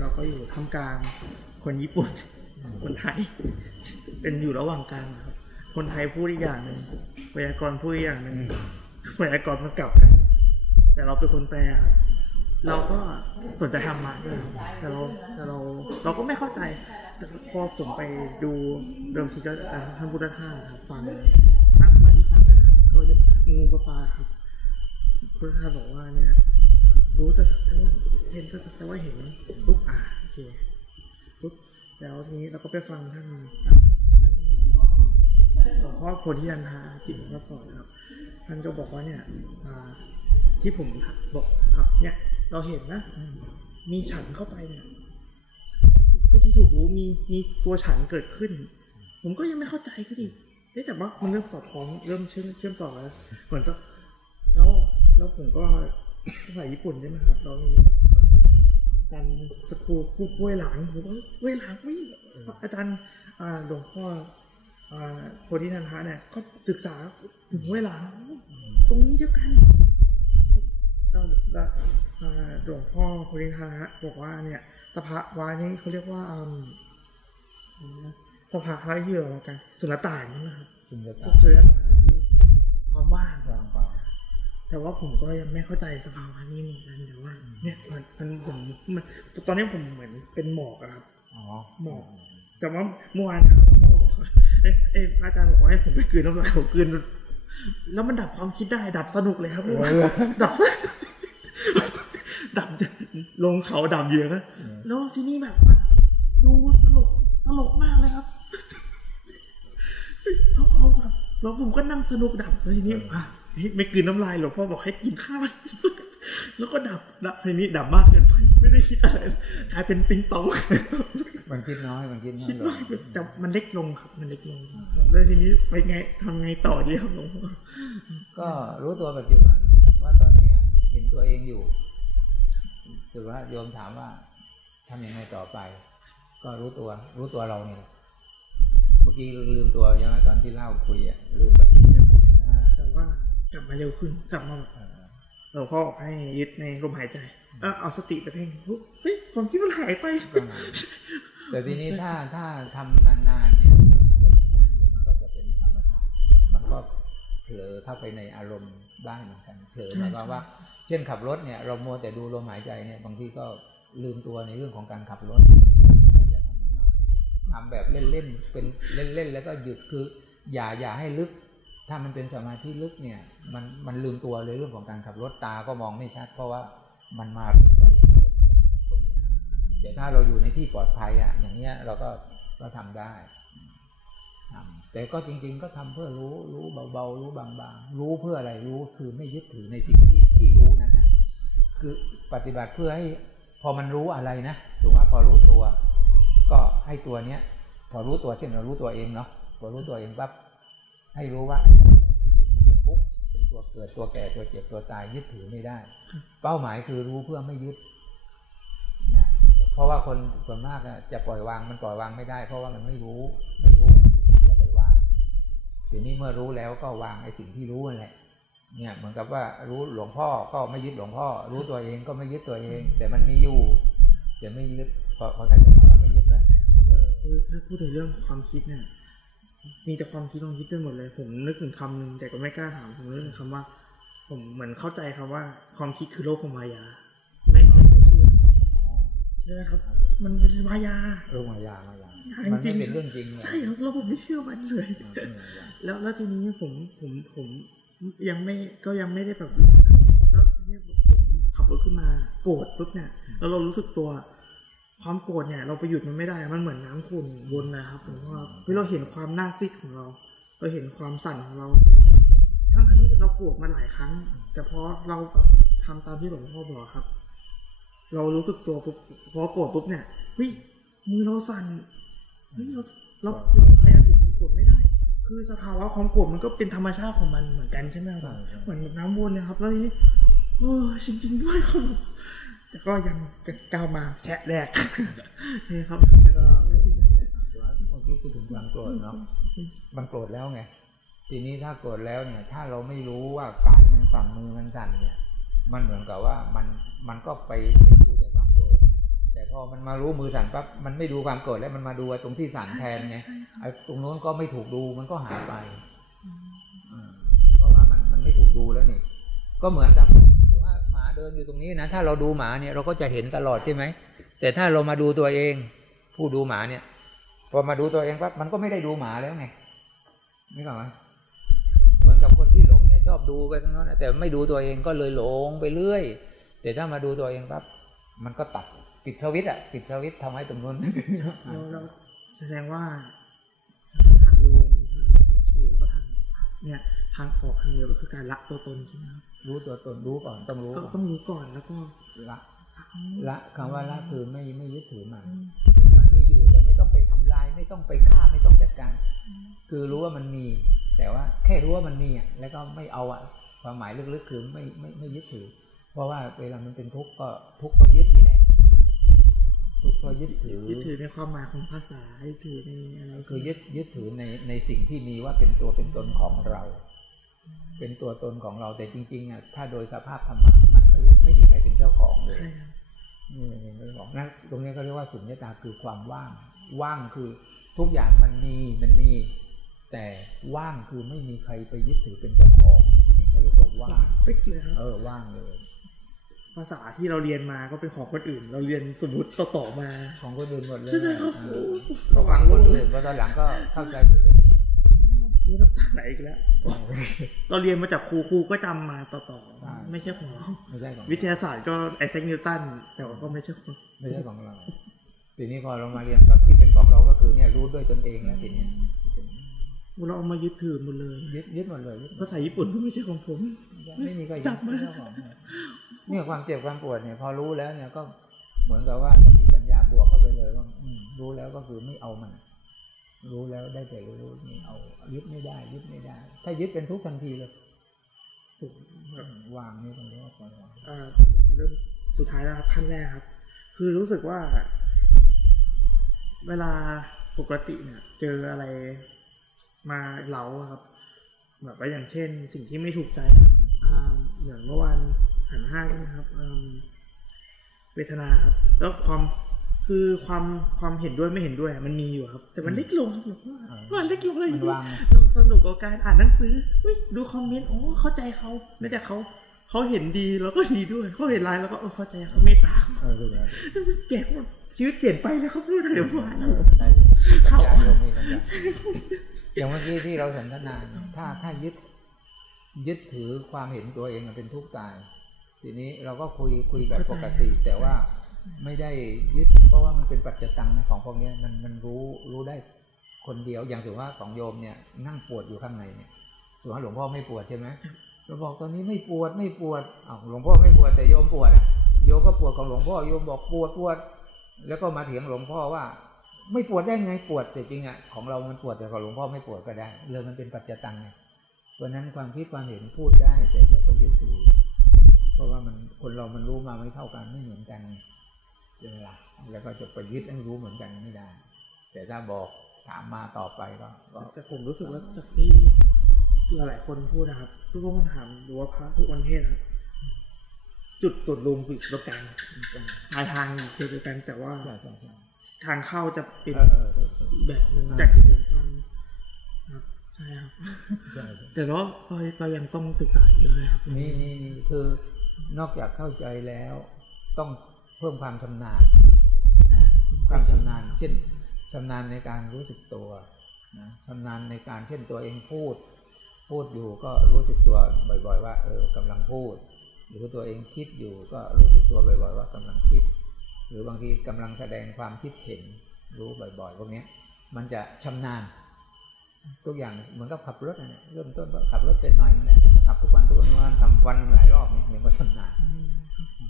เราก็อยู่ท่ามกลาง คนญี่ปุ่น คนไทย เป็นอยู่ระหว่างกลางครับ คนไทยพูดอีกอย่างหนึ่งไวยากรณ์พูดอีกอย่างหนึ่งไวยากรณ์มันกลับกัน แต่เราเป็นคนแปลครับเราก็สนใจธรรมะด้วยครับแต่เราแต่เราเราก็ไม่เข้าใจแต่พอผมไปดูเดิมทีก็อ่าท่านพุทธทาสครับฟังนั่งสมาธิฟังนะครับก็ยังงูปลาปลาครับพุทธทาสบอกว่าเนี่ย รู้แต่สักแต่ว่าเห็นก็สักแต่ว่าเห็นปุ๊บอ่าโอเคปุ๊บแล้วทีนี้เราก็ไปฟังท่านท่านหลวงพ่อโพธิยันทาจิตหลวงพ่อสอนครับท่านก็บอกว่าเนี่ยอ่าที่ผมบอกครับ เนี่ย เราเห็นนะมีฉันเข้าไปเนี่ยผู้ที่ถูกรู้มีมีตัวฉันเกิดขึ้น ผมก็ยังไม่เข้าใจก็ดิเอ๊ะแต่ว่ามันเริ่มสอดคล้องเริ่มเชื่อมเชื่อมต่อแล้วเหมือนก็แล้วแล้วผมก็ ภาษาญี่ปุ่นใช่ไหมครับเรามีอาจารย์สกูผู้ป่วยหลังผมก็เว้ยหลังวิอาจารย์อ่าหลวงพ่ออ่าโพธินันทะเนี่ยก็ศึกษาถึงเว้ยหลัง ตรงนี้เดียวกันแล้วแล้วอ่าหลวงพ่อโพธินันทะบอกว่าเนี่ยสภาวะนี้เขาเรียกว่าอืมสภาวะที่เรากันสุญญตาใช่ไหมครับสุญญตาสุญญตาก็คือความว่างวางเปล่า แต่ว่าผมก็ยังไม่เข้าใจสภาวะนี้เหมือนกันแต่ว่า เนี่ยมันมันผมมันตอนนี้ผมเหมือนเป็นหมอกอะครับอ๋อหมอก แต่ว่าเมื่อวานพ่อบอกเอ้ยเอ้ยพระอาจารย์บอกว่าให้ผมไปกลืนน้ำลายผมกลืนแล้วมันดับความคิดได้ดับสนุกเลยครับเมื่อวานดับดับลงเขาดับเยอะแล้วทีนี้แบบว่าดูตลกตลกมากเลยครับแล้วเอาแบบแล้วผมก็นั่งสนุกดับเลยทีนี้อะ ไม่กลืนน้ำลายหลวงพ่อบอกให้กินข้าวแล้วก็ดับดับทีนี้ดับมากเกินไปไม่ได้คิดอะไรกลายเป็นปิงปองมันคิดน้อยมันคิดน้อคิยดลว่างแต่มันเล็กลงครับมันเล็กลงแล้วทีนี้ไปไงทำไงต่อดีครับหลวงพ่อก็รู้ตัวปัจจุบันว่าตอนเนี้ยเห็นตัวเองอยู่สุภาพโยมถามว่าทำยังไงต่อไป ก็รู้ตัว รู้ตัวเราเนี่ยเมื่อกี้ลืมตัวใช่ไหมตอนที่เล่าคุยอะลืมแบบอ่าแต่ว่า กลับมาเร็วขึ้น กลับมาแบบเออหลวงพ่อบอกให้ยึดในลมหายใจเออเอาสติไปเพ่งปุ๊บเฮ้ยความคิดมันหายไปก็แต่ทีนี้ถ้าถ้าทำนานๆเนี่ยทำแบบนี้นานเดี๋ยวมันก็จะเป็นสมถะมันก็เผลอเข้าไปในอารมณ์ได้เหมือนกันเผลอหมายความว่า เช่นขับรถเนี่ย เรามัวแต่ดูลมหายใจเนี่ยบางทีก็ลืมตัวในเรื่องของการขับรถแต่อย่าทำมันมากทำแบบเล่นๆเป็นเล่นๆแล้วก็หยุดคือ อย่าอย่าให้ลึก ถ้ามันเป็นสมาธิลึกเนี่ย มันมันลืมตัวเลยเรื่องของการขับรถตาก็มองไม่ชัด เพราะว่ามันมาสนใจเรื่องพวกนี้แต่ถ้าเราอยู่ในที่ปลอดภัยอะ อย่างเงี้ยเราก็ก็ทำได้ทำแต่ก็จริง ๆ ก็ทำเพื่อรู้รู้เบาๆ รู้บางๆ รู้เพื่ออะไรรู้คือไม่ยึดถือในสิ่งที่ที่รู้นั้นนะคือปฏิบัติเพื่อให้พอมันรู้อะไรนะสมมติว่าพอรู้ตัว ก็ให้ตัวเนี้ยพอรู้ตัวเช่นเรารู้ตัวเองเนาะพอรู้ตัวเองปั๊บ ให้รู้ว่าตัวทุกข์เป็นตัวเกิดตัวแก่ตัวเจ็บตัวตายยึดถือไม่ได้ เป้าหมายคือรู้เพื่อไม่ยึดนะเพราะว่าคนส่วนมากจะปล่อยวางมันปล่อยวางไม่ได้ เพราะว่ามันไม่รู้ไม่รู้จะปล่อยวางทีนี้เมื่อรู้แล้วก็วางไอ้สิ่งที่รู้นั่นแหละเนี่ยเหมือนกับว่ารู้หลวงพ่อก็ไม่ยึดหลวงพ่อ รู้ตัวเองก็ไม่ยึดตัวเอง แต่มันมีอยู่แต่ไม่ยึดพอพอเข้าใจคำว่าไม่ยึดไหมเออคือถ้าพูดถึงเรื่องความคิดเนี่ย มีแต่ความคิดความคิดไปหมดเลย ผมนึกถึงคำหนึ่งแต่ก็ไม่กล้าถาม ผมนึกถึงคำว่า ผมเหมือนเข้าใจคำว่า ความคิดคือโลกของมายา ไม่ไม่ไม่เชื่ออ๋อใช่ไหมครับ มันเป็นมายาโรคมายามายาใช่มันจริไม่งเป็นเรื่องจริงเลยใช่ครับแล้วผมไม่เชื่อมันเลยเออเป็นเรื่องจริงแล้วแล้วทีนี้ผมผมผมยังไม่ก็ยังไม่ได้แบบแล้วทีนี้ผมขับรถขึ้นมาโกรธปุ๊บเนี่ยแล้วเรารู้สึกตัว ความโกรธเนี่ยเราไปหยุดมันไม่ได้ มันเหมือนน้ำขุ่นวนนะครับผมว่าเฮ้ยเราเห็นความหน้าซีดของเรา เราเห็นความสั่นของเราทั้งทั้งที่เราโกรธมาหลายครั้ง แต่พอเราแบบทำตามที่หลวงพ่อบอกครับ เรารู้สึกตัวปุ๊บพอโกรธปุ๊บเนี่ยเฮ้ยมือเราสั่นเฮ้ยเราเราเราพยายามหยุดความโกรธไม่ได้ คือสภาวะความโกรธมันก็เป็นธรรมชาติของมันเหมือนกันใช่ไหมคใช่รับใช่เหมือนน้ำวนนะครับ แล้วทีนี้โอ้จริง ๆ ด้วยครับแต่ ก็ยังก้าวมาแชะแรกใช่ครับแล้วก็ก็คือนั่นแหละแต่ว่าเมื่อกี้พูดถึงความโกรธเนาะมันโกรธแล้วไงทีนี้ถ้าโกรธแล้วเนี่ย ถ้าเราไม่รู้ว่ากายมันสั่นมือมันสั่นเนี่ย มันเหมือนกับว่ามันมันก็ไปไปดูแต่ความโกรธแต่พอมันมารู้มือสั่นปั๊บมันไม่ดูความโกรธแล้วมันมาดูไอ้ตรงที่สั่นแทนไงใช่ครับไอ้ตรงโน้นก็ไม่ถูกดูมันก็หายไปอืมเพราะว่ามันมันไม่ถูกดูแล้วนี่ก็เหมือนกับถือว่าหมา เดินอยู่ตรงนี้นะ ถ้าเราดูหมาเนี่ยเราก็จะเห็นตลอดใช่ไหม แต่ถ้าเรามาดูตัวเอง ผู้ดูหมาเนี่ย พอมาดูตัวเองปั๊บมันก็ไม่ได้ดูหมาแล้วไงไม่ก่อนไหมเหมือนกับคนที่หลงเนี่ยชอบดูไปข้างนอกนะแต่ไม่ดูตัวเองก็เลยหลงไปเรื่อย แต่ถ้ามาดูตัวเองปั๊บมันก็ตัดปิดสวิตอะปิดสวิตช์ทำให้ตรงนู้นเราเราแสดงว่าทางโยมทางม่ชีแล้วก็ทางเนี่ยทางออกทางเดียวก็คือการละตัวตนใช่ไหมครับ รู้ตัวตนรู้ก่อนต้องรู้ก็ก่อนต้องรู้ก่อนแล้วก็ละเอาละคำว่าละคือไม่ไม่ยึดถือมันอืมมันมีอยู่แต่ไม่ต้องไปทำลาย ไม่ต้องไปฆ่าไม่ต้องจัดการ คือรู้ว่ามันมี แต่ว่าแค่รู้ว่ามันมีอะแล้วก็ไม่เอาอะความหมายลึกๆคือไม่ไม่ไม่ยึดถือ เพราะว่าเวลามันเป็นทุกข์ก็ทุกข์เพราะยึดนี่แหละทุกข์เพราะยึดถือยึดถือในความหมายของภาษายึดถือในอะไรคือยึดยึดถือในในสิ่งที่มีว่าเป็นตัวเป็นตนของเรา เป็นตัวตนของเราแต่จริง ๆอะถ้าโดยสภาพธรรมะมันไม่ไม่มีใครเป็นเจ้าของเลยใช่ครับนี่ไม่บอกนั่นตรงนี้เขาเรียกว่าสุญญตาคือความว่าง ว่างคือทุกอย่างมันมีมันมี แต่ว่างคือไม่มีใครไปยึดถือเป็นเจ้าของนี่เขาเรียกว่าว่างติ๊กเลยครับเออว่างเลยภาษาที่เราเรียนมาก็เป็นของคนอื่น เราเรียนสมมติต่อๆมาของคนอื่นหมดเลยใช่ไหมครับเออสว่างคโล่นงเลอื่ยนพอตอนหลังก็เข้าใจด้วยตัวเองรู้น้ำตา ไหลอีกแล้ว เราเรียนมาจากครูครูก็จำมาต่อใช่ ๆ ไม่ใช่ของเรา ไม่ใช่ของวิทยาศาสตร์ก็ไอแซคนิวตันแต่ว่าก็ไม่ใช่ของไม่ใช่ของเราทีนี้พอเรามาเรียนปั๊บที่เป็นของเราก็คือเนี่ยรู้ด้วยตนเองแล้วทีเนี้ยเราเอามายึดถือหมดเลย ยึดยึดหมดเลยยึดหมดภาษาญี่ปุ่นก็ไม่ใช่ของผม ไม่มีใครจับมา เจ้าของเลยเนี่ยความเจ็บความปวดเนี่ย พอรู้แล้วเนี่ยก็เหมือนกับว่าต้องมีปัญญาบวกเข้าไปเลยว่าอืมรู้แล้วก็คือไม่เอามัน รู้แล้วได้แต่รู้ไม่เอายึดไม่ได้ ยึดไม่ได้ ถ้ายึดเป็นทุกทันทีเลยผมแบบวางนี่ตรงนี้ว่าปล่อยวางอ่าผมเริ่มสุดท้ายแล้วครับขั้นแรกครับ คือรู้สึกว่า เวลาปกติเนี่ย เจออะไรมาเล้าครับแบบว่าอย่างเช่น สิ่งที่ไม่ถูกใจครับอ่าอย่างเมื่อวานหันห้าใช่ไหมครับอืมเวทนาครับ แล้วความ คือความความเห็นด้วยไม่เห็นด้วยมันมีอยู่ครับ แต่มันเล็กลงครับผมว่ามันเล็กลงเลยมันวางไงเราสนุกกับการอ่านหนังสือเฮ้ยดูคอมเมนต์โอ้เข้าใจเขาไม่แต่เขาเขาเห็นดีเราก็ดีด้วยเขาเห็นร้ายเราก็เออเข้าใจเขาเมตตาเออถูกแล้วเปลี่ยนหมดชีวิตเปลี่ยนไปแล้วเขาพูดอะไรวะเออได้เลยปัญญาโยมมีปัญญาอย่างเมื่อกี้ที่เราสนทนาเนี่ยถ้าถ้ายึด ยึดถือความเห็นตัวเองเป็นทุกข์ตาย ทีนี้เราก็คุยคุยแบบปกติ แต่ว่า ไม่ได้ยึด เพราะว่ามันเป็นปัจจตังนะของพวกนี้มันมันรู้รู้ได้คนเดียวอย่างสมมติว่าของโยมเนี่ย นั่งปวดอยู่ข้างในเนี่ยสมมติว่าหลวงพ่อไม่ปวดใช่ไหมเราบอกตอนนี้ไม่ปวดไม่ปวดอ้าวหลวงพ่อไม่ปวดแต่โยมปวดอะโยมก็ปวดของหลวงพ่อโยมบอกปวดปวด แล้วก็มาเถียงหลวงพ่อว่า ไม่ปวดได้ไงปวดแต่จริงอะของเรามันปวดแต่ของหลวงพ่อไม่ปวดก็ได้เลยมันเป็นปัจจตังไงเพราะฉะนั้นความคิดความเห็นพูดได้แต่อย่าไปยึดถือเพราะว่ามันคนเรามันรู้มาไม่เท่ากันไม่เหมือนกัน ใช่ไหมล่ะแล้วก็จะไปยึดให้รู้เหมือนกันไม่ได้ แต่ถ้าบอกถามมาต่อไปก็ก็แต่ผมรู้สึกว่าจากที่หลายๆคนพูดนะครับทุกคนถามหรือว่าพระทุกวันเทศน์ครับ จุดส่วนรวมคือจุดตรงกลางปลายทางเจอเดียวกันแต่ว่าใช่ใช่ใช่ทางเข้าจะเป็นเออเออเออเอออีกแบบหนึ่งอ่าจากที่ผมฟังครับใช่ครับใช่ใช่แต่ว่าก็ก็ยังต้องศึกษาเยอะเลยครับนี่นี่นี่คือ นอกจากเข้าใจแล้ว ต้อง เพิ่มความชำนาญความชำนาญ เช่นชำนาญในการรู้สึกตัวนะชำนาญในการเช่นตัวเองพูด พูดอยู่ก็รู้สึกตัวบ่อย ๆ ว่าเออกำลังพูด หรือตัวเองคิดอยู่ก็รู้สึกตัวบ่อย ๆ ว่ากำลังคิด หรือบางทีกำลังแสดงความคิดเห็นรู้บ่อยๆพวกนี้มันจะชำนาญทุกอย่างเหมือนกับขับรถนะเนี่ยเริ่มต้นก็ขับรถเป็นหน่อยนึงแหละขับทุกวันทุกวันทุกวันทำวันหลายรอบเนี่ยมันก็ชำนาญ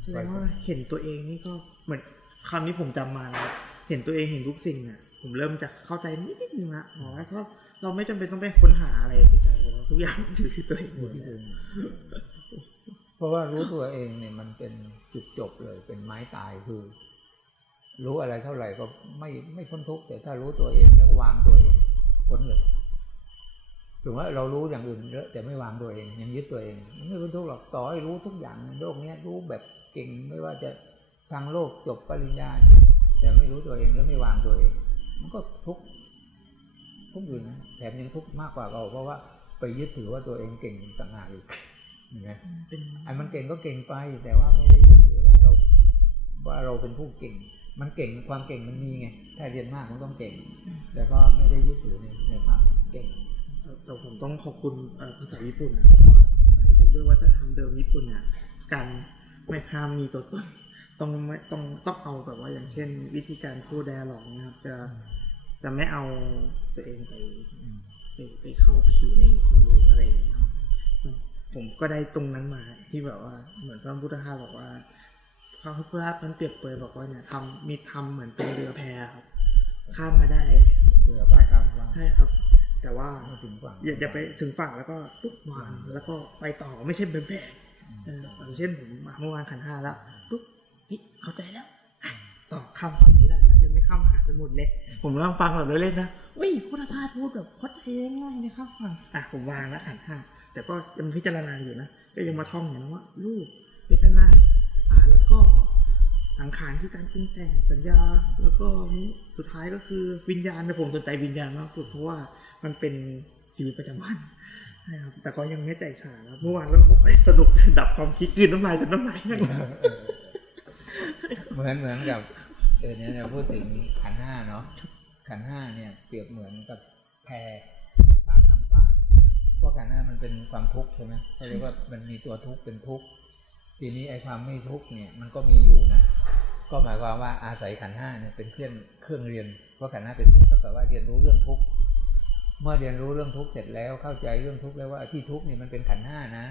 แสดงว่าเห็นตัวเองนี่ก็เหมือนคำนี้ผมจำมาแล้วเห็นตัวเองเห็นทุกสิ่งเนี่ยผมเริ่มจะเข้าใจนิดนิดนึงละอ๋อแล้วก็เราไม่จำเป็นต้องไปค้นหาอะไรในใจเลยทุกอย่างอยู่ที่ตัวเองหอมยู่ดที่เลตัวยเองเพราะว่ารู้ตัวเองเนี่ยมันเป็นจุดจบเลย เป็นไม้ตายคือ รู้อะไรเท่าไหร่ก็ไม่ไม่พ้นทุกข์แต่ถ้ารู้ตัวเองแล้ววางตัวเองพ้นเลย ถึงว่าเรารู้อย่างอื่นเยอะแต่ไม่วางตัวเองยังยึดตัวเอง ไม่พ้นทุกข์หรอกต่อให้รู้ทุกอย่างโลกเนี้ยรู้แบบเก่งไม่ว่าจะทางโลกจบปริญญา แต่ไม่รู้ตัวเองหรือไม่วางตัวเอง มันก็ทุกข์ทุกข์อยู่นะแถมยังทุกข์มากกว่าเรา เพราะว่าไปยึดถือว่าตัวเองเก่งต่างหากอีกเห็นไหมเป็นไอ้มันเก่งก็เก่งไป แต่ว่าไม่ได้ยึดถือว่าเรา ว่าเราเป็นผู้เก่ง มันเก่งความเก่งมันมีไงถ้าเรียนมากมันต้องเก่ง แต่ก็ไม่ได้ยึดถือในในความเก่ง แต่ผมต้องขอบคุณเอ่อภาษาญี่ปุ่นนะครับเพราะว่าด้วยวัฒนธรรมเดิมญี่ปุ่นเนี่ยการไม่ห้ามมีตัวตนต้องไม่ต้องต้องเอาแบบว่าอย่างเช่น วิธีการพูดแดร์หลอกนะครับ จะจะไม่เอาตัวเองไปไปไปเข้าผิวในคนดูอะไรอย่างเงี้ยครับอืมผมก็ได้ตรงนั้นมาที่แบบว่าเหมือนพระพุทธทาสบอกว่าพระพุทธทาสมันเปรียบเปรยบอกว่าเนี่ยทำมีทำเหมือนเป็นเรือแพครับข้ามมาได้เรือปลาคำว่าใช่ครับ แต่ว่าไม่ถึงฝั่งอย่าอย่าไปถึงฝั่งแล้วก็ปุ๊บวางแล้วก็ไปต่อไม่ใช่เป็นแบกเอออย่างเช่นผมมาเมื่อวานขันห้าแล้วปุ๊บเฮ้ยเข้าใจแล้วอะต่อข้ามฝั่งนี้ได้แล้วยังไม่ข้ามมหาสมุทรเลย ผมกำลังฟังแบบเล่นๆนะอุ้ยพุทธทาสพูดแบบเข้าใจง่ายๆนะครับฟังอะผมวางแล้วขันห้าแต่ก็ยังพิจารณาอยู่นะก็ยังมาท่องอย่างนั้นว่ารูปเวทนาอ่าแล้วก็สังขารคือการปรุงแต่งสัญญา แล้วก็สุดท้ายก็คือวิญญาณแต่ผมสนใจวิญญาณมากสุดเพราะว่า มันเป็นชีวิตประจำวันใช่ครับแต่ก็ยังไม่แตกฉานครับเมื่อวานเริ่มโอ้ยสนุกดับความคิดกืนน้ำลายจนน้ำลายแห้งเหมือนเหมือนกับเออเนี่ยเราพูดถึงขันห้าเนาะขันห้าเนี่ย เปรียบเหมือนกับแพปาข้ามฟากเพราะขันห้ามันเป็นความทุกข์ใช่ไหมเขาเรียกว่ามันมีตัวทุกข์เป็นทุกข์ทีนี้ไอ้ความไม่ทุกข์เนี่ยมันก็มีอยู่นะก็หมายความว่าอาศัยขันห้าเนี่ยเป็นเครื่องเครื่องเรียนเพราะขันห้าเป็นทุกข์เท่ากับว่าเรียนรู้เรื่องทุกข์ เมื่อเรียนรู้เรื่องทุกข์เสร็จแล้วเข้าใจเรื่องทุกข์แล้วว่าที่ทุกข์นี่มันเป็นขันห้านะ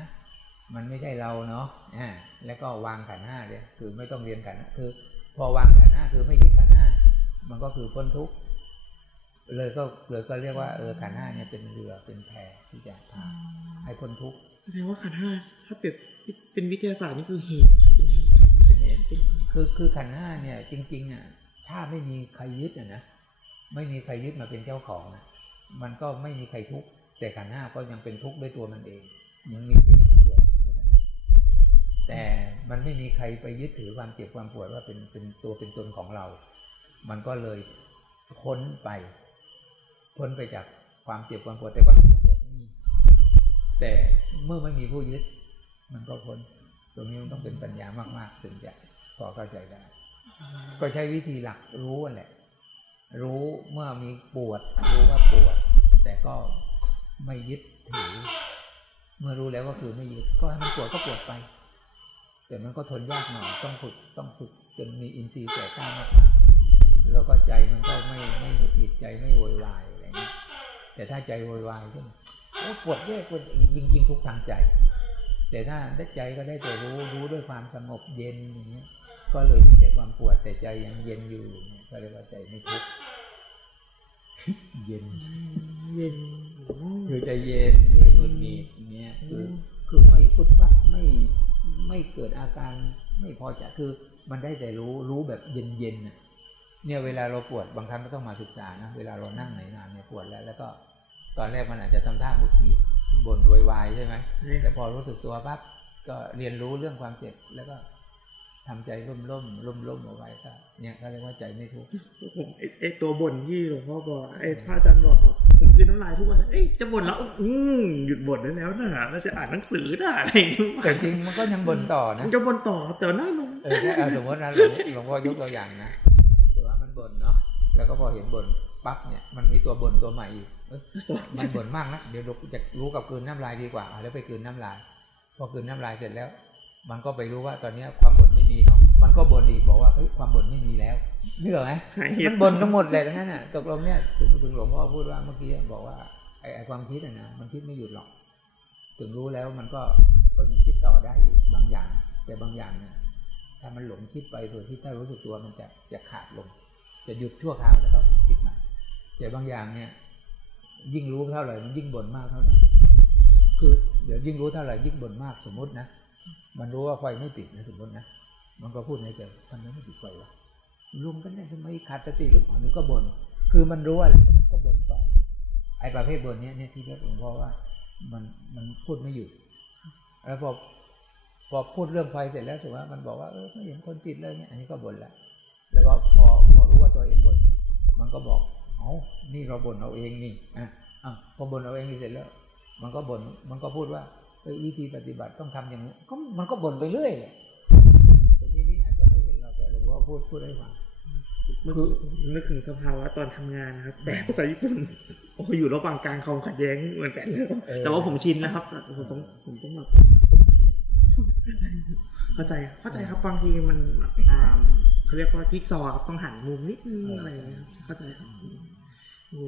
มันไม่ใช่เราเนาะอ่าแล้วก็วางขันห้าเลยคือไม่ต้องเรียนขันห้าคือ พอวางขันห้าคือไม่ยึดขันห้ามันก็คือพ้นทุกข์เลยก็เลยก็เรียกว่าเออขันห้าเนี่ยเป็นเรือเป็นแพที่จะพาให้พ้นทุกข์แสดงว่าขันห้าถ้าเปรียบเป็นวิทยาศาสตร์นี่คือเหตุเป็นเหตุเป็นเองคือคือขันห้าเนี่ยจริง ๆอะถ้าไม่มีใครยึดอะนะไม่มีใครยึดมาเป็นเจ้าของอะ มันก็ไม่มีใครทุกข์แต่ขันห้าก็ยังเป็นทุกข์ด้วยตัวมันเองยังมีเจ็บมีปวดสมมตินะแต่มันไม่มีใครไปยึดถือความเจ็บความปวดว่าเป็นเป็นตัวเป็นตนของเรา มันก็เลยพ้นไป พ้นไปจากความเจ็บความปวดแต่ก็มีความปวดมีแต่เมื่อไม่มีผู้ยึด มันก็พ้นตรงนี้มันต้องเป็นปัญญามาก ๆ ถึงจะพอเข้าใจได้ ก็ใช้วิธีหลักรู้อันแหละ รู้เมื่อมีปวด รู้ว่าปวด แต่ก็ไม่ยึดถือ เมื่อรู้แล้วก็คือไม่ยึดก็ให้มันปวดก็ปวดไป แต่มันก็ทนยากหน่อยต้องฝึกต้องฝึกจนมีอินทรีย์แก่กล้ามากๆแล้วก็ใจมันก็ไม่ไม่หงุดหงิดใจไม่โวยวายอะไรเงี้ยแต่ถ้าใจโวยวายก็ปวดแย่ปวดยิ่งยิ่งทุกข์ทางใจ แต่ถ้าได้ใจก็ได้แต่รู้รู้ด้วยความสงบเย็นอย่างเงี้ย ก็เลยมีแต่ความปวดแต่ใจยังเย็นอยู่เนี่ยก็เรียกว่าใจไม่ทุกข์เย็น เย็นคือใจเย็นไม่หงุดหงิดเงี้ยคือคือไม่ฟุดฟัดไม่ไม่เกิดอาการไม่พอใจคือมันได้แต่รู้รู้แบบเย็นเย็นน่ะเนี่ยเวลาเราปวดบางครั้งก็ต้องมาศึกษานะเวลาเรานั่งไหนนานเนี่ยปวดแล้ว แล้วก็ตอนแรกมันอาจจะทำท่าหงุดหงิดบ่นโวยวายใช่ไหมแต่พอรู้สึกตัวปั๊บก็เรียนรู้เรื่องความเจ็บแล้วก็ ทำใจร่มร่มร่มร่มๆเอาไว้ก็เนี่ยเขาเรียกว่าใจไม่ทุกข์ผมไอ้ไอตัวบ่นที่หลวงพ่อบอกไอ้พระอาจารย์บอกครับผมคืนน้ำลายทุกวันเอ้ยจะบ่นแล้วอืมหยุดบ่นได้แล้วนะเราจะอ่านหนังสือนะอะไรอย่างเงี้ยแต่จริงมันก็ยังบ่นต่อผนะมจะบ่นต่อครับแต่ว่าหน้าลงเออถ้าเอาสมมตินะหลวงหลวงพ่อยกตัวอย่างนะแต่ว่ามันบ่นเนาะแล้วก็พอเห็นบ่นปั๊บเนี่ยมันมีตัวบ่นตัวใหม่อีกเอ้ยมันบ่นมากนะเดี๋ยวเราจะรู้กับกลืนน้ำลายดีกว่าเอาแล้วไปกลืนน้ำลายพอกลืนน้ำลายเสร็จแล้ว มันก็ไปรู้ว่าตอนเนี้ยความบ่นไม่มีเนาะมันก็บ่นอีกบอกว่าเฮ้ยความบ่นไม่มีแล้วนึกออกไหมหายเหมันตุบ่นทั้งหมดเลยทั้งนั้นน่ะตกลงเนี่ยถึงถึงหลวงพ่อพูดว่าเมื่อกี้บอกว่าไอ้ไอ้ความคิดอะนะมันคิดไม่หยุดหรอก ถึงรู้แล้วมันก็ก็ยังคิดต่อได้อีกบางอย่าง แต่บางอย่างเนี่ยถ้ามันหลงคิดไปโดยที่ถ้ารู้สึกตัวมันจะจะขาดลง จะหยุดชั่วคราวแล้วก็คิดใหม่แต่บางอย่างเนี่ย ยิ่งรู้เท่าไหร่มันยิ่งบ่นมากเท่านั้นคือเดี๋ยวยิ่งรู้เท่าไหร่ยิ่งบ่นมากสมมตินะ มันรู้ว่าไฟไม่ปิดนะสมมตินะ มันก็พูดในใจทำไมไม่ปิดไฟวะรวมกันได้ทำไมขาดสติหรือเปล่านี่ก็บน่นคือมันรู้อะไรมันก็บ่นต่อ ไอ้ประเภทบ่นเนี้ยเนี่ยที่เรียกหลวงพ่อว่ามันมันพูดไม่หยุดแล้วพอพอพูดเรื่องไฟเสร็จแล้วถือว่ามันบอกว่าเออไม่เห็นคนติดเลยเนี่ยอันนี้ก็บ่นแล้วแล้วก็พอพอรู้ว่าตัวเองนี่เราบ่นเอาเองนี่อะอะพอบ่นเอาเองเสร็จแล้ว มันก็บ่นมันก็พูดว่า วิธีปฏิบัติต้องทำอย่างนี้ก็มันก็บ่นไปเรื่อยแหละแต่นี่นี่อาจจะไม่เห็นเราแต่หลวงพ่อพูดพูดให้ฟังเมื่อกี้ผมนึกถึงสภาวะตอนทำงานนะครับแปลภาษาญี่ปุ่นโอ้อยู่ระหว่างกลางความขัดแย้งเหมือนกันเลยเออแต่ว่าผมชินนะครับ ผมต้องผมต้องแบบเข้าใจเข้าใจครับบางทีมันอ่าเขาเรียกว่าจิ๊กซอว์ครับต้องหันมุมนิดนึงอะไรอย่างเงี้ยครับเข้าใจครับโอ้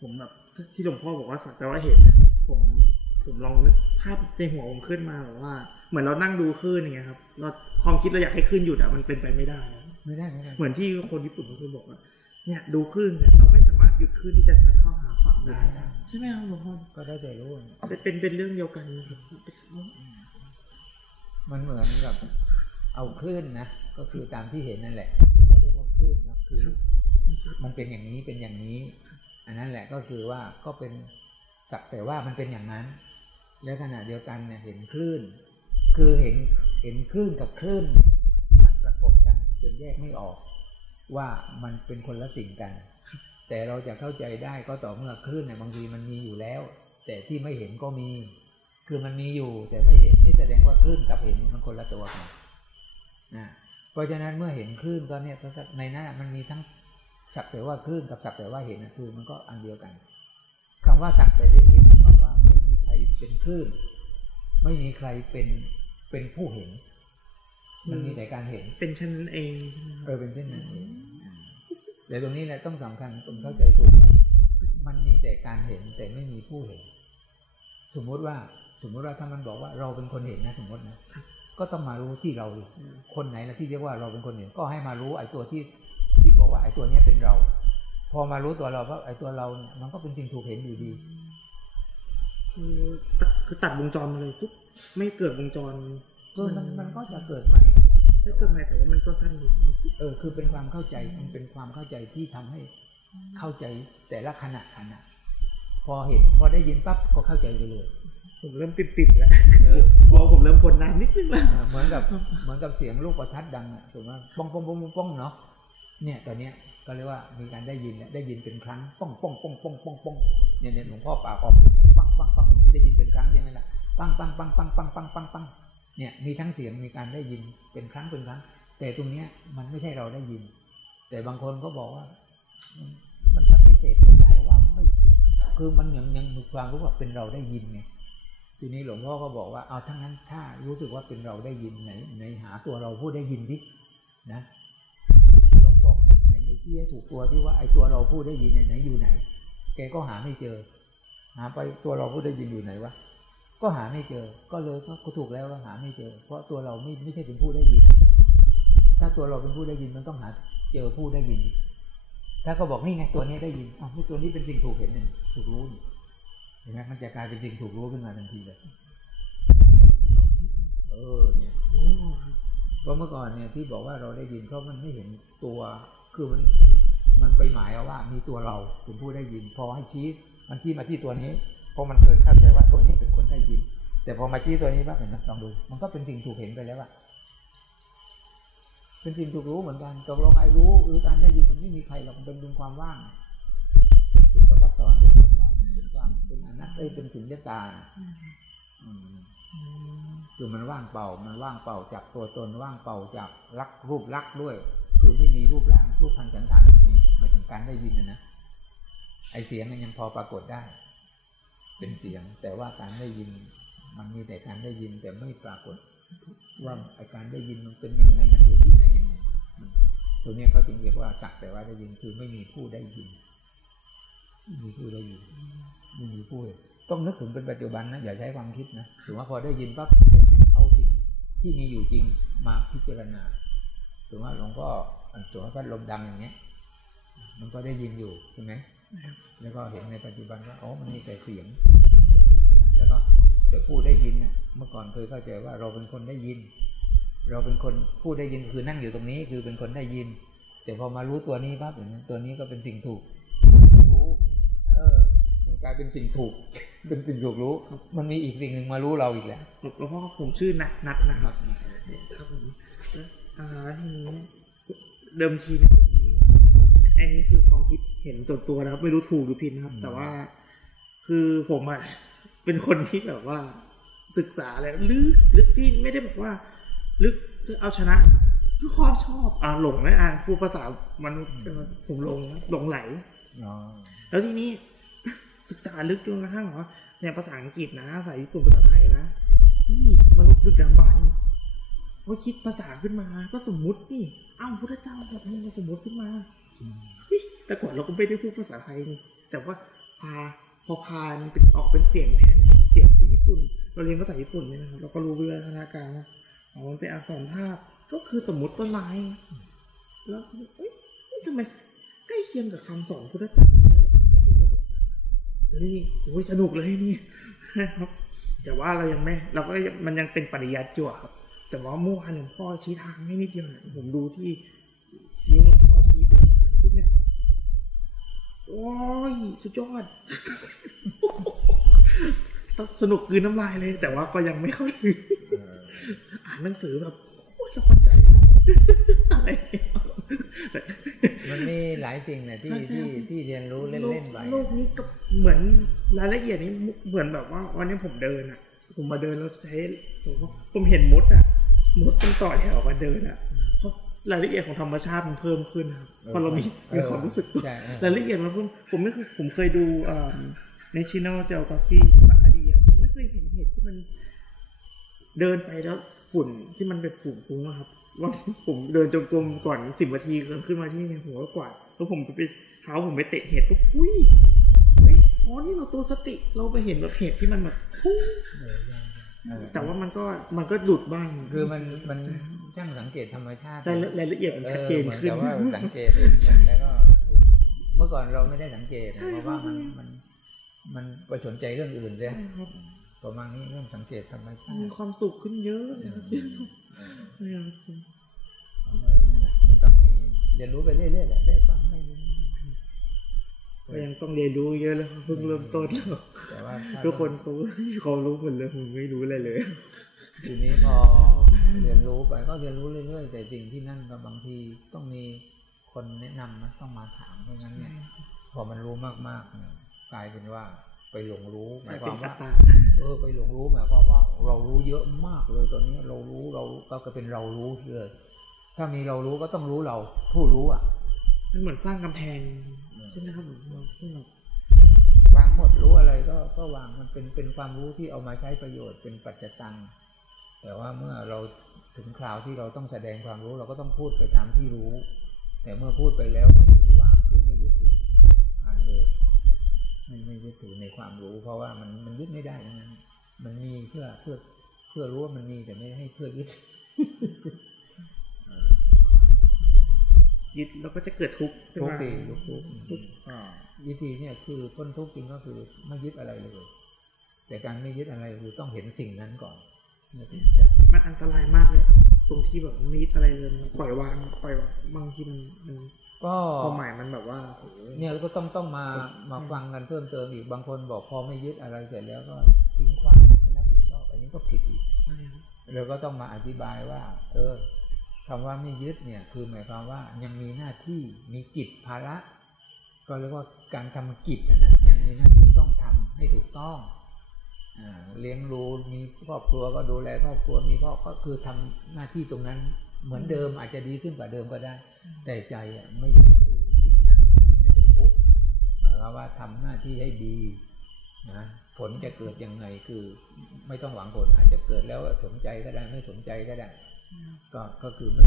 ผมแบบที่หลวงพ่อบอกว่าสักแต่ว่าเห็นนะผม ผมลองนึกภาพในหัวผมขึ้นมาแบบว่า เหมือนเรานั่งดูคลื่นอย่างเงี้ยครับเราความคิดเราอยากให้คลื่นหยุดอะมันเป็นไปไม่ได้ ไม่ได้ไม่ได้เหมือนที่คนญี่ปุ่นเขาเคยบอกว่าเนี่ยดูคลื่นเนี่ยเราไม่สามารถหยุดคลื่นที่จะซัดเข้าหาฝั่งได้นะใช่ไหมครับหลวงพ่อก็ได้แต่รู้เป็นเป็นเป็นเรื่องเดียวกันครับมันเหมือนกับเอาคลื่นนะก็คือตามที่เห็นนั่นแหละที่เขาเรียกว่าคลื่นเนาะคือครับมันเป็นอย่างนี้เป็นอย่างนี้ อันนั้นแหละก็คือว่าก็เป็นสักแต่ว่ามันเป็นอย่างนั้น แล้วขณะเดียวกันเนี่ยเห็นคลื่น คือเห็นเห็นคลื่นกับคลื่นมันประกบกันจนแยกไม่ออก ว่ามันเป็นคนละสิ่งกัน แต่เราจะเข้าใจได้ก็ต่อเมื่อคลื่นเนี่ยบางทีมันมีอยู่แล้ว แต่ที่ไม่เห็นก็มี คือมันมีอยู่แต่ไม่เห็นนี่แสดงว่าคลื่นกับเห็นมันคนละตัวกันนะเพราะฉะนั้นเมื่อเห็นคลื่นก็เนี่ยก็ในนั้นมันมีทั้งสักแต่ว่าคลื่นกับสักแต่ว่าเห็นนะคือมันก็อันเดียวกันคำว่าสักแต่ได้นี้ เป็นคลื่น ไม่มีใครเป็นเป็นผู้เห็น มันมีแต่การเห็น เป็นชั้นนั้นเองใช่ไหมคเอรับอเป็นเช่นนั้นเองอ่าแต่ตรงนี้แหละต้องสำคัญต้องเข้าใจถูกว่ามันมีแต่การเห็นแต่ไม่มีผู้เห็น สมมุติว่าสมมุติว่าถ้ามันบอกว่าเราเป็นคนเห็นนะสมมตินะก็ต้องมารู้ที่เราดิคนไหนละที่เรียกว่าเราเป็นคนเห็น ก็ให้มารู้ไอ้ตัวที่ที่บอกว่าไอ้ตัวเนี้ยเป็นเรา พอมารู้ตัวเราว่าไอ้ตัวเราเนี่ยมันก็เป็นสิ่งถูกเห็นอยู่ดี คือตัดคือตัดวงจรมาเลยฟุ๊บไม่เกิดวงจรเออมันมันก็จะเกิดใหม่ไม่เกิดใหม่แต่ว่ามันก็สั้นลงเออ คือเป็นความเข้าใจมันเป็นความเข้าใจที่ทำให้เข้าใจแต่ละขณะขณะ พอเห็นพอได้ยินปั๊บก็เข้าใจไปเลยผมเริ่มปิ่มๆแล้วเออกลัวผมเริ่มพ้นน้ำนิดนึงแล้วอ่าเหมือนกับเหมือนกับเสียงลูกประทัดดังอะถูกไหมป้องป้องป้องป้องป้องเนาะเนี่ยตอนเนี้ยก็เรียกว่ามีการได้ยินเนี่ยได้ยินเป็นครั้งป้องป้องป้องป้องป้องป้องเนี่ยเนี่ยหลวงพ่อป่าขอบคุณปัง ปังปังได้ยินเป็นครั้งใช่ไหมล่ะปังปังปังปังปังปังปังปังเนี่ยมีทั้งเสียงมีการได้ยินเป็นครั้งเป็นครั้ง แต่ตรงเนี้ยมันไม่ใช่เราได้ยิน แต่บางคนก็บอกว่า มันปฏิเสธไม่ได้ว่าไม่คือมันยังยังมีความรู้ว่าเป็นเราได้ยินไงทีนี้หลวงพ่อก็บอกว่าเอาทั้งนั้นถ้ารู้สึกว่าเป็นเราได้ยินไหนไหนหาตัวเราผู้ได้ยินดินะลองบอกไหนไหนชี้ให้ถูกตัวที่ว่าไอ้ตัวเราผู้ได้ยินเนี่ยไหนอยู่ไหน แกก็หาไม่เจอ หาไปตัวเราผู้ได้ยินอยู่ไหนวะก็หาไม่เจอ ก็เลยก็ถูกแล้วว่าหาไม่เจอ เพราะตัวเราไม่ไม่ใช่เป็นผู้ได้ยิน ถ้าตัวเราเป็นผู้ได้ยินมันต้องหาเจอผู้ได้ยิน ถ้าเขาบอกนี่ไงตัวนี้ได้ยินอ๋อนี่ตัวนี้เป็นสิ่งถูกเห็นนี่ถูกรู้นี่เห็นไหมมันจะกลายเป็นสิ่งถูกรู้ขึ้นมาทันทีเลยเออเนี่ยเพราะเมื่อก่อนเนี่ยที่บอกว่าเราได้ยินเพราะมันไม่เห็นตัวคือมันมันไปหมายเอาว่า มีตัวเราเป็นผู้ได้ยิน พอให้ชี้ มันชี้มาที่ตัวนี้ เพราะมันเคยเข้าใจว่าตัวนี้เป็นคนได้ยิน แต่พอมาชี้ตัวนี้ปั๊บเห็นไหมลองดู มันก็เป็นสิ่งถูกเห็นไปแล้วอะเป็นสิ่งถูกรู้เหมือนกันตกลงไอ้รู้หรือการได้ยินมันไม่มีใครหรอกมันเป็นเป็นความว่างเป็นประพัดสอนเป็นความว่างเป็นความเป็นอนัตเอ้ยเป็นสุญญตาคือมันว่างเปล่า มันว่างเปล่าจากตัวตนว่างเปล่าจากลักรูปลักด้วย คือไม่มีรูปร่างรูปพันสันฐานไม่มีหมายถึงการได้ยินนะนะ ไอเสียงยังพอปรากฏได้ เป็นเสียงแต่ว่าการได้ยิน มันมีแต่การได้ยินแต่ไม่ปรากฏ ว่าไอการได้ยินมันเป็นยังไงมันอยู่ที่ไหนยังไงตัวนี้เขาจึงเรียกว่าสักแต่ว่าได้ยินคือไม่มีผู้ได้ยินไม่มีผู้ได้ยินไม่มีผู้เห็นต้องนึกถึงเป็นปัจจุบันนะอย่าใช้ความคิดนะถือว่าพอได้ยินปั๊บเอาสิ่งที่มีอยู่จริงมาพิจารณาถือว่าหลวงพ่อถือว่าพัดลมดังอย่างเงี้ยมันก็ได้ยินอยู่ใช่ไหม แล้วก็เห็นในปัจจุบันว่าอ๋อมันมีแต่เสียง แล้วก็แต่ผู้ได้ยินเนี่ยเมื่อก่อนเคยเข้าใจว่าเราเป็นคนได้ยิน เราเป็นคนผู้ได้ยินคือนั่งอยู่ตรงนี้คือเป็นคนได้ยิน แต่พอมารู้ตัวนี้ปั๊บเห็นไหมตัวนี้ก็เป็นสิ่งถูกรู้เออมันกลายเป็นสิ่งถูก เป็นสิ่งถูกรู้ มันมีอีกสิ่งหนึ่งมารู้เราอีกแล้วหลวงพ่อผมชื่อนัทนัทนะครับครับผมอ่าทีนี้เดิมทีเนี่ยผมอันนี้คือ ความคิดเห็นส่วนตัวนะครับ ไม่รู้ถูกหรือผิดนะครับอืมแต่ว่า คือผมอะเป็นคนที่แบบว่า ศึกษาอะไรลึกลึกที่ไม่ได้แบบว่า ลึกเพื่อเอาชนะครับคือความชอบอ่าหลงนะอ่าพูดภาษามันษย์ผมหลงนะหลงไหลอ๋อแล้วทีนี้ศึกษาลึกจนกระทั่งว่าเนี่ยภาษาอังกฤษนะภาษาญี่ปุ่นภาษาไทยนะนี่มนุษย์ดึกดำบรรพ์ว่าคิดภาษาขึ้นมา ก็สมมุตินี่เอ้าพุทธเจ้าแบบนี้ก็สมมุติขึ้นมาเฮ้ย แต่ก่อนเราก็ไม่ได้พูดภาษาไทยนี่แต่ว่าพาพอพามันเป็นออกเป็นเสียงแทนเสียงที่ญี่ปุ่น เราเรียนภาษาญี่ปุ่นเนี่ยนะครับเราก็รู้วิวัฒนาการว่าอ๋อมันเป็นอักษรภาพก็คือสมมติต้นไม้แล้วเอ้ยทำไมใกล้เคียงกับคำสอนพุทธเจ้าเลยผมก็เพิ่งมาศึกษาเฮ้ยโอ้ยสนุกเลยนี่นะครับ แต่ว่าเรายังไม่เราก็มันยังเป็นปริยัติอยู่อะครับ แต่ว่าเมื่อวานหลวงพ่อชี้ทางให้นิดเดียวผมดูที่นิ้วห โอ้ยสุดยอดต้องสนุกกลืนน้ำลายเลย แต่ว่าก็ยังไม่เข้าถึงเอออ่านหนังสือแบบโคตรจะเข้าใจอะอะไรเนี่ยมันมีหลายสิ่งนะที่ที่ที่เรียนรู้เล่นๆไปโลกนี้ก็เหมือนรายละเอียดนี้เหมือนแบบว่าวันนี้ผมเดินอะ ผมมาเดินแล้วใช้ผมว่าผมเห็นมดอะมดเป็นต่อแถวมาเดินอะเพ ราะรายละเอียดของธรรมชาติมันเพิ่มขึ้นครับเพราะเรามีมีความรู้สึกตัวใช่เออรายละเอียดมันเพิ่มผมไม่เคยผมเคยดูเอ่อ National Geography สารคดีอะผมไม่เคยเห็นเหตุที่มันเดินไปแล้วฝุ่นที่มันเป็นฝุ่นฟุ้งอะครับวันที่ผมเดินจงกรมก่อนสิบนาทีเกินขึ้นมาที่นี่ผมก็กวาดแล้วผมไปเท้าผมไปเตะเห็ดปุ๊บอุ้ยเฮ้ยอ๋อนี่เราตัวสติเราไปเห็นแบบเห็ดที่มันแบบพุ่งเออใช่ใช่ แต่ว่ามันก็มันก็หลุดบ้าง คือมันมันช่างสังเกตธรรมชาติรายละรายละเอียดมันเอชัดอเจนเหมือนขึ้นกับว่าสังเกตเห็นกันแล้วก็เมื่อก่อนเราไม่ได้สังเกตใช่เพราะว่ามันครับมันมันไปสนใจเรื่องอื่นใช่ใช่ครับประมาณนี้เรื่องสังเกตธรรมชามีติความสุขขึ้นเยอะเลยครับเออเนี่ยครับเออนั่นแหละมันต้องมีเรียนรู้ไปเรื่อยๆแหละได้ฟังได้ยิน ก็ยังต้องเรียนรู้เยอะเลยครับเพิ่งเริ่มต้นแต่ว่าถ้าทุกคนเขาเขารู้หมดเลยผมไม่รู้อะไรเลยทีนี้พอเรียนรู้ไปก็เรียนรู้เรื่อยๆ แต่สิ่งที่นั่นก็บางทีต้องมีคนแนะนำนะต้องมาถามเพราะงั้นเนี่ยพอมันรู้มากๆเนี่ยกลายเป็นว่าไปหลงรู้หใช่มายคเป็วานมอัว่าตตาเออไปหลงรู้หมายความว่าเรารู้เยอะมากเลยตอนนี้เรารู้เราก็จะเป็นเรารู้เลยถ้ามีเรารู้ก็ต้องรู้เราผู้รู้อะ มันเหมือนสร้างกำแพงอืมใช่ไหมครับผมที่เราวางหมดรู้อะไรก็ก็วางมันเป็นเป็นความรู้ที่เอามาใช้ประโยชน์เป็นปัจจตังแต่ว่าเมื่อเราถึงคราวที่เราต้องแสดงความรู้เราก็ต้องพูดไปตามที่รู้ แต่เมื่อพูดไปแล้วก็คือวางคือไม่ยึดถือผ่านเลยไม่ไม่ยึดถือในความรู้ เพราะว่ามันมันยึดไม่ได้ทั้งนั้นมันมีเพื่อเพื่อเพื่อรู้ว่ามันมีแต่ไม่ให้เพื่อยึดเออ ยึดเราก็จะเกิดทุกข์ขึ้นทุกมาข์สิทุกข์ทุกข์ทุกข์ก็วิธีเนี่ยคือพ้นทุกข์จริงก็คือไม่ยึดอะไรเลย แต่การไม่ยึดอะไรคือต้องเห็นสิ่งนั้นก่อนเนี่ยถึงจะมันอันตรายมากเลยครับตรงที่แบบไม่ยึดอะไรเลยมันปล่อยวางปล่อยวางบางทีมันมันก็ความหมายมันแบบว่าโอ้โหเนี่ยก็ต้องต้องมาครับมาฟังกันเพิ่มเติมอีกบางคนบอกพอไม่ยึดอะไรเสร็จแล้วก็ทิ้งขว้างไม่รับผิดชอบ อันนี้ก็ผิดอีกใช่ครับเราก็ต้องมาอธิบายว่า เออ คำว่าไม่ยึดเนี่ยคือหมายความว่ายังมีหน้าที่มีกิจภาระ ก็เรียกว่าการทำกิจนะนะยังมีหน้าที่ต้องทำให้ถูกต้องอเลี้ยงดูมีครอบครัวก็ดูแลครอบครัวมีพ่อก็คือทำหน้าที่ตรงนั้นเหมือนเดิมอาจจะดีขึ้นกว่าเดิมก็ได้ แต่ใจไม่ยึดถือสิ่งนั้นให้เป็นทุกข์หมายความว่าทำหน้าที่ให้ดีนะผลจะเกิดยังไงคือไม่ต้องหวังผลอาจจะเกิดแล้วสนใจก็ได้ไม่สนใจก็ได้ ก็ก็คือไม่